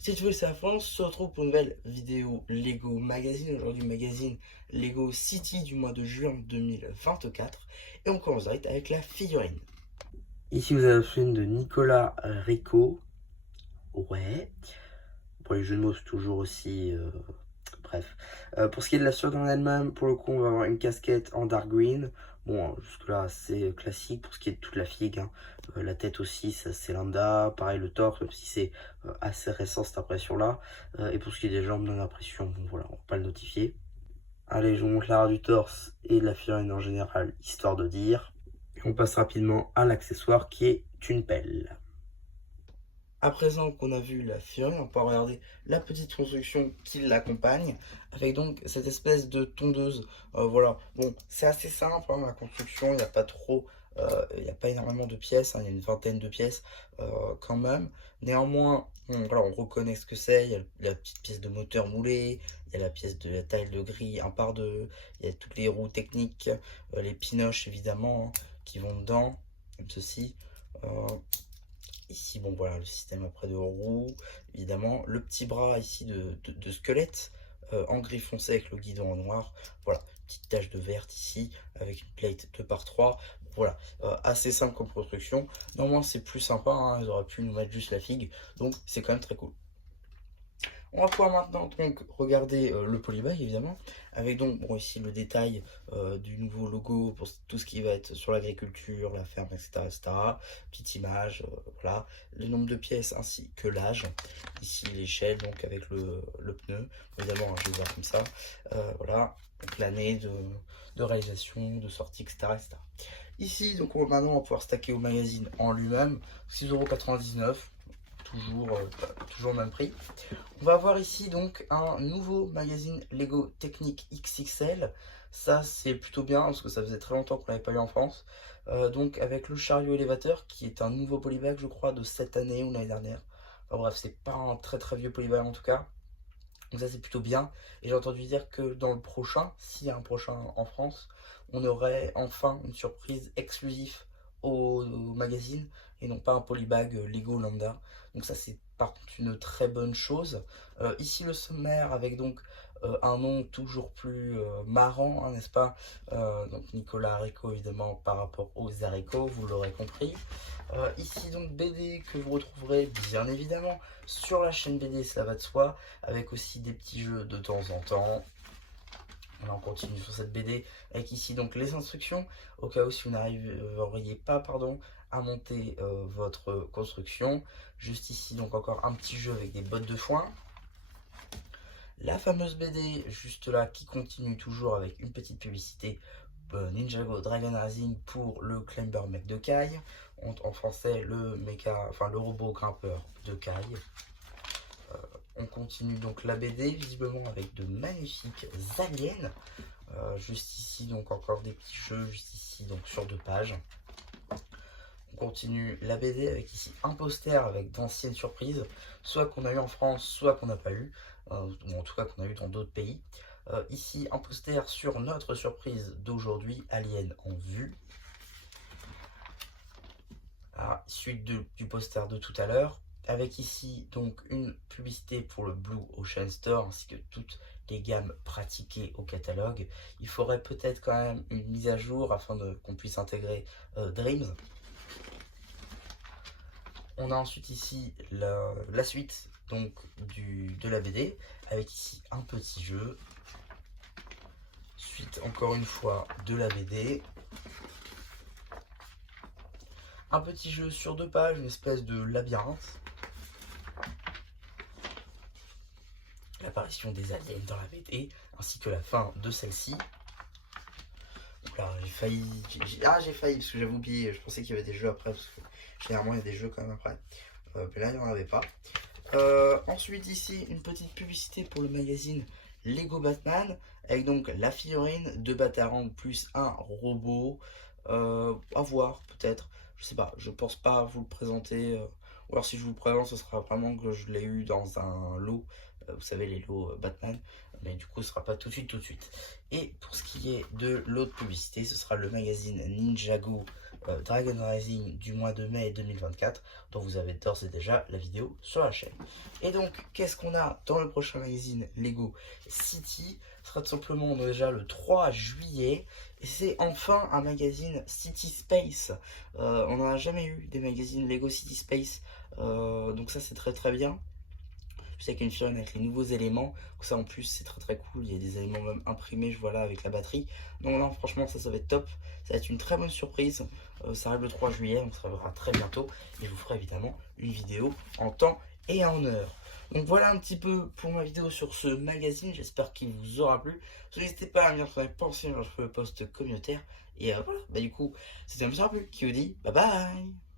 Si tu veux, c'est la France, on se retrouve pour une nouvelle vidéo Lego Magazine. Aujourd'hui, magazine Lego City du mois de juin 2024. Et on commence direct avec la figurine. Ici, vous avez le film de Nicolas Rico. Ouais. Pour les jeux de mots, c'est toujours aussi. Bref. Pour ce qui est de la seconde en elle-même, pour le coup, on va avoir une casquette en dark green. Bon, jusque-là, c'est classique pour ce qui est de toute la figue, hein. La tête aussi, ça c'est lambda. Pareil, le torse, même si c'est assez récent cette impression-là. Et pour ce qui est des jambes, non impression, bon voilà, on va pas le notifier. Allez, je vous montre l'arrière du torse et de la figurine en général, histoire de dire. Et on passe rapidement à l'accessoire qui est une pelle. À présent qu'on a vu la figurine, on peut regarder la petite construction qui l'accompagne, avec donc cette espèce de tondeuse. Voilà, bon, c'est assez simple, hein, la construction, il n'y a pas trop, il n'y a pas énormément de pièces, hein, il y a une vingtaine de pièces quand même. Néanmoins, voilà, on reconnaît ce que c'est, il y a la petite pièce de moteur moulée, il y a la pièce de la taille de grille 1 par 2, il y a toutes les roues techniques, les pinoches évidemment, hein, qui vont dedans, comme ceci. Ici, bon voilà, le système après de roues, évidemment. Le petit bras ici de squelette en gris foncé avec le guidon en noir. Voilà, petite tache de verte ici avec une plate 2 par 3. Voilà, assez simple comme construction. Normalement, c'est plus sympa, hein, ils auraient pu nous mettre juste la figue. Donc, c'est quand même très cool. On va pouvoir maintenant donc regarder le polybag évidemment, avec donc bon, ici le détail du nouveau logo pour tout ce qui va être sur l'agriculture, la ferme, etc. etc. Petite image, voilà, le nombre de pièces ainsi que l'âge. Ici l'échelle donc avec le pneu, évidemment hein, je vais voir comme ça. Voilà, donc l'année de réalisation, de sortie, etc. etc. Ici donc maintenant on va pouvoir stacker au magazine en lui-même, 6,99 €. Toujours le même prix. On va avoir ici donc un nouveau magazine Lego Technique XXL. Ça c'est plutôt bien parce que ça faisait très longtemps qu'on l'avait pas eu en France. Donc avec le chariot élévateur qui est un nouveau polybag je crois de cette année ou l'année dernière. Enfin bref, c'est pas un très très vieux polybag en tout cas. Donc ça c'est plutôt bien. Et j'ai entendu dire que dans le prochain, s'il y a un prochain en France, on aurait enfin une surprise exclusive au magazine et non pas un polybag Lego lambda. Donc ça c'est par contre une très bonne chose. Ici le sommaire avec donc un nom toujours plus marrant, hein, n'est-ce pas? Donc Nicolas Haricot évidemment par rapport aux haricots, vous l'aurez compris. Ici donc BD que vous retrouverez bien évidemment sur la chaîne BD, cela va de soi, avec aussi des petits jeux de temps en temps. Là, on continue sur cette BD avec ici donc les instructions au cas où si vous n'arriveriez pas à monter votre construction. Juste ici donc encore un petit jeu avec des bottes de foin. La fameuse BD juste là qui continue toujours avec une petite publicité Ninjago Dragon Rising pour le Climber Mech de Kai. En français le mecha, enfin le robot grimpeur de Kai. On continue donc la BD visiblement avec de magnifiques aliens. Juste ici donc encore des petits jeux juste ici donc sur 2 pages. On continue la BD avec ici un poster avec d'anciennes surprises, soit qu'on a eu en France, soit qu'on n'a pas eu, ou en tout cas qu'on a eu dans d'autres pays. Ici un poster sur notre surprise d'aujourd'hui, Alien en vue. Suite du poster de tout à l'heure, avec ici donc une publicité pour le Blue Ocean Store ainsi que toutes les gammes pratiquées au catalogue. Il faudrait peut-être quand même une mise à jour afin qu'on puisse intégrer Dreams. On a ensuite ici la suite donc de la BD avec ici un petit jeu. Suite encore une fois de la BD. Un petit jeu sur 2 pages, une espèce de labyrinthe. L'apparition des aliens dans la BD, ainsi que la fin de celle-ci. Donc là, j'ai failli... j'ai failli, parce que j'avais oublié, je pensais qu'il y avait des jeux après, parce que généralement il y a des jeux quand même après. Mais là, il n'y en avait pas. Ensuite, ici, une petite publicité pour le magazine Lego Batman, avec donc la figurine, 2 Batarang plus un robot. À voir, peut-être. Je sais pas, je pense pas vous le présenter. Ou alors si je vous le présente, ce sera vraiment que je l'ai eu dans un lot. Vous savez, les lots Batman. Mais du coup, ce sera pas tout de suite, tout de suite. Et pour ce qui est de l'autre publicité, ce sera le magazine Ninjago Dragon Rising du mois de mai 2024, dont vous avez d'ores et déjà la vidéo sur la chaîne. Et donc, qu'est-ce qu'on a dans le prochain magazine Lego City? Ce sera tout simplement déjà le 3 juillet, et c'est enfin un magazine City Space. On n'en a jamais eu des magazines Lego City Space, donc ça c'est très très bien. Puis avec une figurine avec les nouveaux éléments, donc ça en plus c'est très très cool, il y a des éléments même imprimés, je vois là avec la batterie. Donc non, franchement ça va être top, ça va être une très bonne surprise. Ça arrive le 3 juillet, donc ça arrivera très bientôt, et je vous ferai évidemment une vidéo en temps et en heure. Donc voilà un petit peu pour ma vidéo sur ce magazine, j'espère qu'il vous aura plu. N'hésitez pas à me dire ce que vous avez pensé dans le post communautaire. Et voilà, bah du coup, c'était un petit peu qui vous dit bye bye.